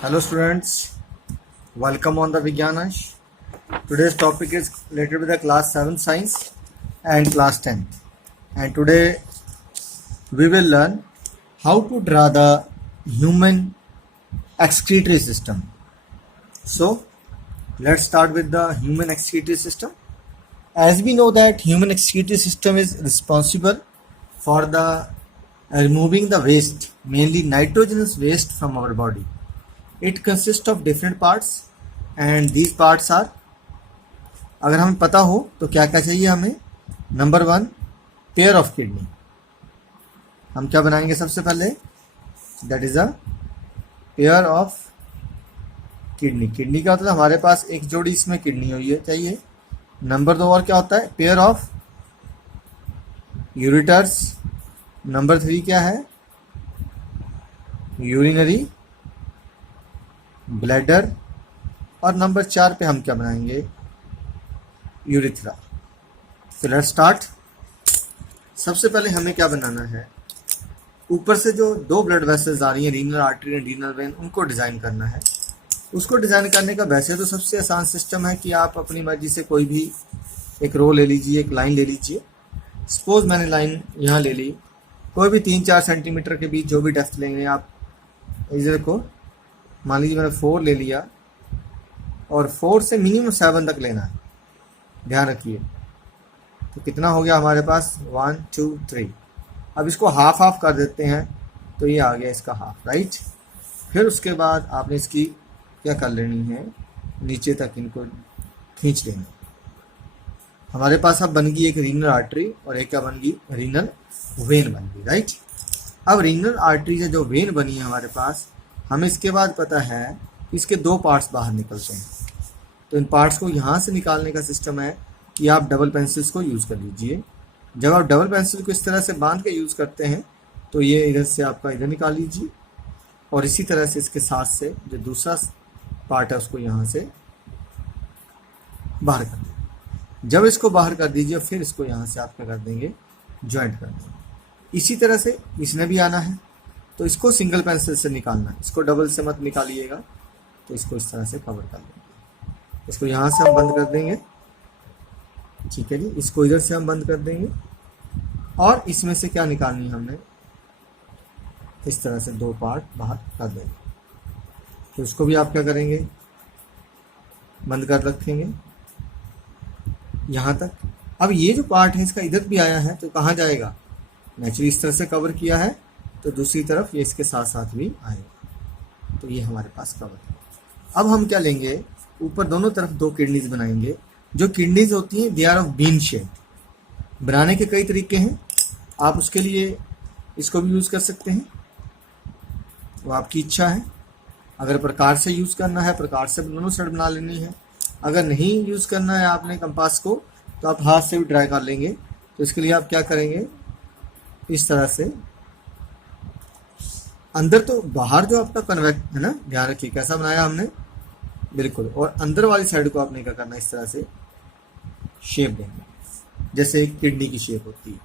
Hello students, welcome on the Vigyaanash. Today's topic is related with the class 7 science and class 10. And today we will learn how to draw the human excretory system. So let's start with the human excretory system. As we know that human excretory system is responsible for the removing the waste, mainly nitrogenous waste from our body. It consists of different parts and these parts are, अगर हमें पता हो तो क्या क्या चाहिए हमें। Number 1, pair of kidney. हम क्या बनाएंगे सबसे पहले, that is a pair of kidney. Kidney क्या होता है, हमारे पास एक जोड़ी इसमें किडनी हुई है चाहिए। नंबर 2 और क्या होता है, पेयर ऑफ यूरेटर्स। नंबर 3 क्या है, यूरिनरी ब्लैडर। और नंबर 4 पे हम क्या बनाएंगे, यूरिथ्रा। तो लेट्स स्टार्ट। सबसे पहले हमें क्या बनाना है, ऊपर से जो 2 ब्लड वेसल्स आ रही हैं, renal artery and renal vein, उनको डिज़ाइन करना है। उसको डिज़ाइन करने का वैसे तो सबसे आसान सिस्टम है कि आप अपनी मर्जी से कोई भी एक रो ले लीजिए, एक लाइन ले लीजिए। सपोज मैंने लाइन यहाँ ले ली, कोई भी 3-4 सेंटीमीटर के बीच जो भी डेप्थ लेंगे आप, इधर को मान लीजिए मैंने 4 ले लिया और 4 से मिनिमम 7 तक लेना है, ध्यान रखिए। तो कितना हो गया हमारे पास, 1 2 3। अब इसको हाफ हाफ कर देते हैं तो ये आ गया इसका हाफ, राइट। फिर उसके बाद आपने इसकी क्या कर लेनी है, नीचे तक इनको खींच लेना। हमारे पास अब बन गई एक रीनल आर्टरी और एक क्या बन गई, रीनल वेन बन गई, राइट। अब रीनल आर्टरी से जो वेन बनी है हमारे पास, हमें इसके बाद पता है इसके 2 पार्ट्स बाहर निकलते हैं। तो इन पार्ट्स को यहाँ से निकालने का सिस्टम है कि आप डबल पेंसिल्स को यूज़ कर लीजिए। जब आप डबल पेंसिल को इस तरह से बांध के यूज़ करते हैं तो ये इधर से आपका इधर निकाल लीजिए और इसी तरह से इसके साथ से जो दूसरा पार्ट है उसको यहाँ से बाहर कर देंगे। जब इसको बाहर कर दीजिए फिर इसको यहाँ से आप क्या कर देंगे, ज्वाइंट कर देंगे। इसी तरह से इसने भी आना है तो इसको सिंगल पेंसिल से निकालना है, इसको डबल से मत निकालिएगा। तो इसको इस तरह से कवर कर देंगे, इसको यहाँ से हम बंद कर देंगे, ठीक है जी। इसको इधर से हम बंद कर देंगे और इसमें से क्या निकालनी है हमने, इस तरह से 2 पार्ट बाहर कर देंगे। तो इसको भी आप क्या करेंगे, बंद कर रखेंगे यहाँ तक। अब ये जो पार्ट है इसका इधर भी आया है तो कहाँ जाएगा, नेचुरली इस तरह से कवर किया है तो दूसरी तरफ ये इसके साथ साथ भी आएगा। तो ये हमारे पास कवर है। अब हम क्या लेंगे, ऊपर दोनों तरफ 2 किडनीज बनाएंगे। जो किडनीज होती हैं they are of bean shape. बनाने के कई तरीके हैं, आप उसके लिए इसको भी यूज़ कर सकते हैं, वो आपकी इच्छा है। अगर प्रकार से यूज़ करना है, प्रकार से दोनों साइड बना लेनी है। अगर नहीं यूज़ करना है आपने कंपास को, तो आप हाथ से भी ट्राई कर लेंगे। तो इसके लिए आप क्या करेंगे, इस तरह से अंदर तो बाहर जो आपका कन्वेक्ट है ना, ध्यान रखिए कैसा बनाया हमने, बिल्कुल। और अंदर वाली साइड को आपने क्या करना है, इस तरह से शेप देंगे जैसे एक किडनी की शेप होती है।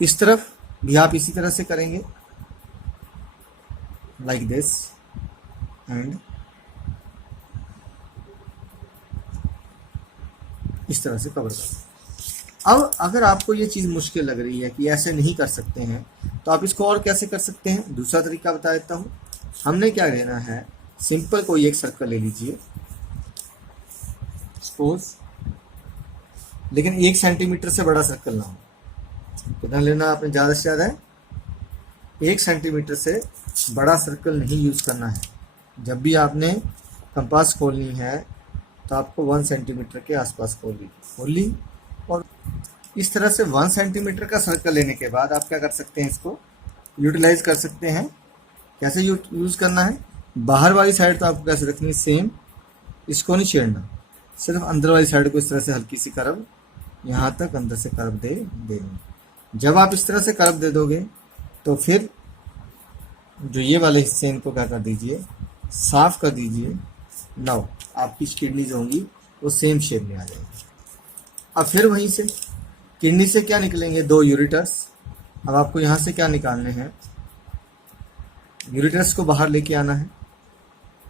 इस तरफ भी आप इसी तरह से करेंगे, लाइक दिस। एंड इस तरह से कवर कर। अब अगर आपको ये चीज़ मुश्किल लग रही है कि ऐसे नहीं कर सकते हैं, तो आप इसको और कैसे कर सकते हैं, दूसरा तरीका बता देता हूँ। हमने क्या लेना है, सिंपल कोई एक सर्कल ले लीजिए सपोज, लेकिन 1 सेंटीमीटर से बड़ा सर्कल ना हो। कितना लेना आपने, ज़्यादा से ज़्यादा है 1 सेंटीमीटर से बड़ा सर्कल नहीं यूज़ करना है। जब भी आपने कंपास खोलनी है तो आपको 1 सेंटीमीटर के आसपास खोल ली। और इस तरह से 1 सेंटीमीटर का सर्कल लेने के बाद आप क्या कर सकते हैं, इसको यूटिलाइज कर सकते हैं। कैसे यूज़ करना है, बाहर वाली साइड तो आपको कैसे रखनी है, सेम, इसको नहीं छेड़ना, सिर्फ अंदर वाली साइड को इस तरह से हल्की सी कर्व यहाँ तक अंदर से कर्व दे देंगे। जब आप इस तरह से कर्व दे दोगे तो फिर जो ये वाले हिस्से इनको क्या कर दीजिए, साफ कर दीजिए। नाउ आपकी किडनी जो होंगी वो सेम शेप में आ जाएगी। अब फिर वहीं से किडनी से क्या निकलेंगे, 2 यूरेटर्स। अब आपको यहाँ से क्या निकालने हैं, यूरेटर्स को बाहर लेके आना है।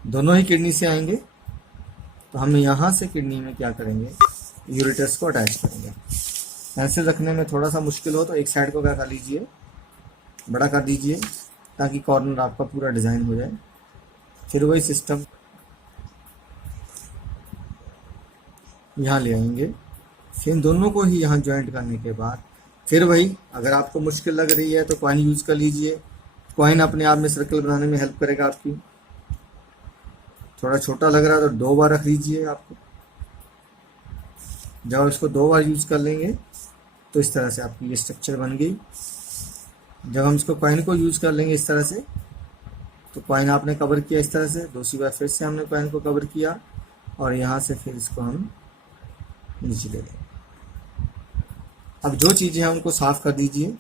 दोनों ही किडनी से आएंगे, तो हम यहाँ से किडनी में क्या करेंगे, यूरेटर्स को अटैच करेंगे। पेंसिल रखने में थोड़ा सा मुश्किल हो तो एक साइड को क्या कर लीजिए, बड़ा कर दीजिए, ताकि कॉर्नर आपका पूरा डिज़ाइन हो जाए। फिर वही सिस्टम यहाँ ले आएंगे। फिर दोनों को ही यहाँ ज्वाइंट करने के बाद फिर वही, अगर आपको मुश्किल लग रही है तो कॉइन यूज़ कर लीजिए। कॉइन अपने आप में सर्कल बनाने में हेल्प करेगा आपकी। थोड़ा छोटा लग रहा है तो 2 बार रख लीजिए आपको। जब इसको 2 बार यूज़ कर लेंगे तो इस तरह से आपकी ये स्ट्रक्चर बन गई। जब हम इसको कॉइन को यूज़ कर लेंगे इस तरह से, तो कॉइन आपने कवर किया इस तरह से, दूसरी बार फिर से हमने कॉइन को कवर किया और यहाँ से फिर इसको हम नीचे ले लेंगे। अब जो चीज़ें हैं उनको साफ कर दीजिए।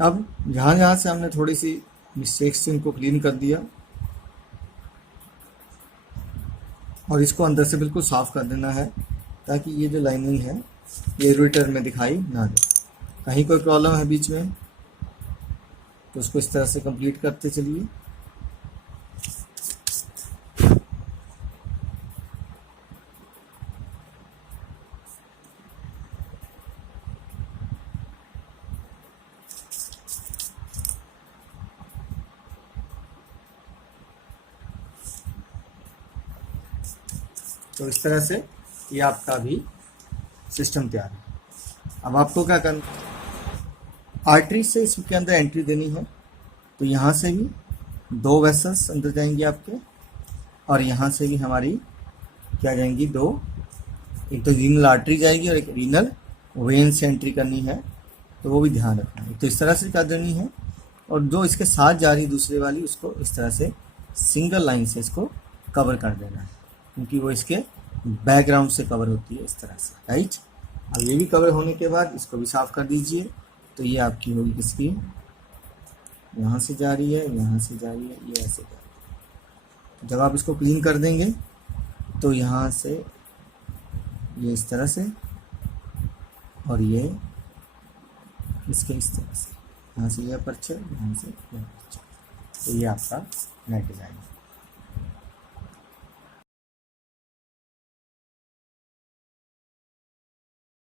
अब जहाँ जहाँ से हमने थोड़ी सी मिस्टेक्स थी उनको क्लीन कर दिया और इसको अंदर से बिल्कुल साफ कर देना है, ताकि ये जो लाइनिंग है ये यूरेटर में दिखाई ना दे। कहीं कोई प्रॉब्लम है बीच में तो उसको इस तरह से कंप्लीट करते चलिए। तो इस तरह से ये आपका भी सिस्टम तैयार है। अब आपको क्या करना, आर्टरी से इसके अंदर एंट्री देनी है। तो यहाँ से भी 2 वेसल्स अंदर जाएंगी आपके, और यहाँ से भी हमारी क्या जाएंगी 2, एक तो रीनल आर्टरी जाएगी और एक रीनल वेन से एंट्री करनी है, तो वो भी ध्यान रखना है। तो इस तरह से कर देनी है, और जो इसके साथ जा रही दूसरे वाली उसको इस तरह से सिंगल लाइन से इसको कवर कर देना है, क्योंकि वो इसके बैकग्राउंड से कवर होती है इस तरह से, राइट। अब ये भी कवर होने के बाद इसको भी साफ कर दीजिए। तो ये आपकी होगी किसकी, यहाँ से जा रही है, यहाँ से जा रही है, ये ऐसे जा रही है। जब आप इसको क्लीन कर देंगे तो यहाँ से ये इस तरह से, और ये इसके इस तरह से, यहाँ से ये अपर्चर, यहाँ से ये अपर्चर। तो ये आपका नेट डिज़ाइन है।